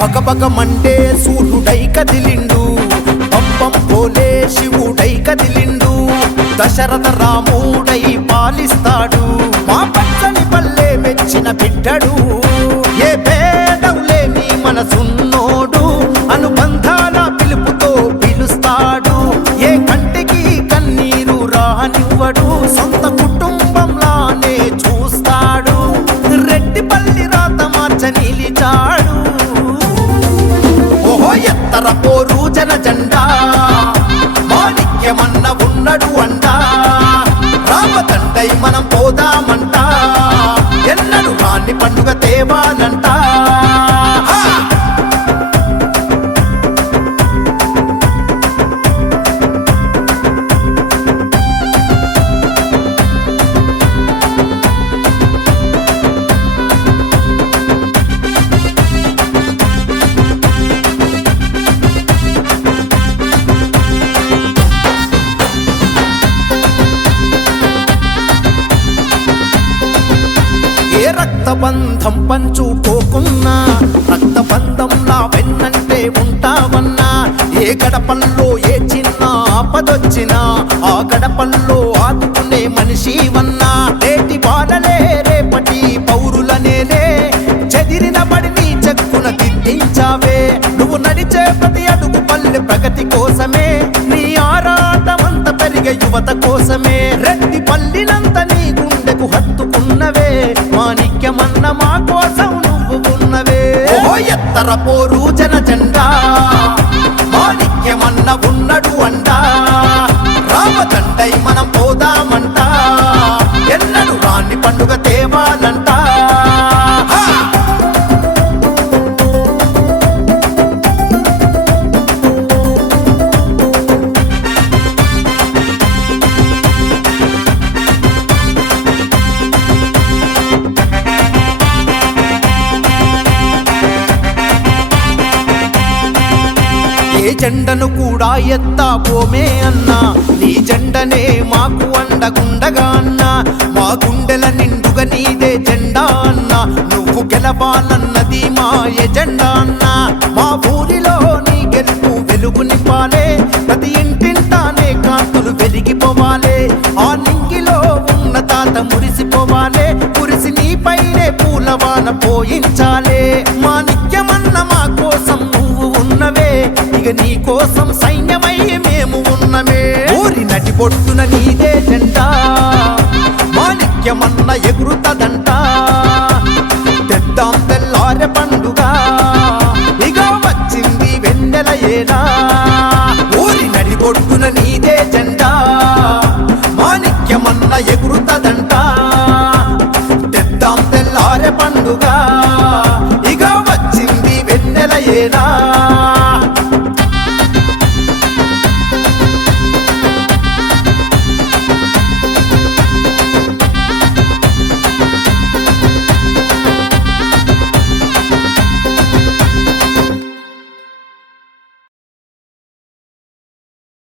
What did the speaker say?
పగపగ Monday సూర్యుడై కదిలిండు, పంపం పోలే శివుడై కదిలిండు, దశరథ రాముడై పాలిస్తాడు, మా పచ్చని పల్లె మెచ్చిన బిడ్డడు, ఏ భేదం లేని మనసున్నోడు, అనుబంధాల పిలుపుతో పిలుస్తాడు, ఏ కంటికి కన్నీరు రానివ్వడు, సొంత కుటుంబంలానే చూస్తాడు, రెడ్డిపల్లి రాత మార్చ నిలిచాడు. ఓహో ఎత్తర పోరు జన జెండా, మాణిక్యమన్న ఉన్నడు అంట, రామతండై మనం పోదామంట, ఎన్నడు రాని పండుగ తేవాలంట. ఏ రక్తబంధం పంచుకోకున్నా, రక్తబంధంలా వెన్నంటే ఉంటావన్నా, ఏ గడపల్లో ఏ చిన్న ఆపదొచ్చినా ఆ గడపల్లో ఆదుకునే మనిషివన్నా, నేటి బాలలే రేపటి పౌరులనేలే, చెదిరిన బడిని చెక్కున దిద్దించావే, నువ్వు నడిచే ప్రతి అడుగు పల్లె ప్రగతి కోసమే, నీ ఆరాటమంత పెరిగే యువత కోసమే, రెడ్డి పల్లినంత నీ గుండెకు హత్తుకున్నవే, మాణిక్యమన్న మా కోసం నువ్వు ఉన్నవే. ఓ ఎత్తర పోరు జన జెండా, మాణిక్యమన్న ఉన్నడు అంట, రామతండై మనం పోదామంట, ఎన్నడు రాని పండుగ తేవాలంట. ఏ జెండను కూడా ఎత్తాపోమే అన్నా, నీ జెండనే మాకు అండగుండగా అన్నా, మా గుండెల నిండుగా నీదే జెండా అన్నా, నువ్వు గెలవాలన్నది మా ఎజెండా అన్నా, మా ఊరిలో నీ గెలుపు వెలుగు నింపాలే, ప్రతి ఇంటింటానే కాంతులు వెలిగిపోవాలే, ఆ నింగిలో ఉన్న తాత మురిసిపోవాలే, కురిసి నీపైనే పూలవాన పోయించాలే, మాణిక్యమన్న మా కోసం నువ్వు ఉన్నవే, ఇక నీ కోసం సైన్యమై మేము ఉన్నమే, ఊరి నటి పొట్టున నీదే జెండా, మాణిక్యమన్న ఎగురుతదంట, తెద్దాం తెల్లారె పండుగ, ఇక వచ్చింది వెన్నెల ఏనా, ఊరి నడి పొట్టున నీదే జెండా, మాణిక్యమన్న ఎగురుతదంట.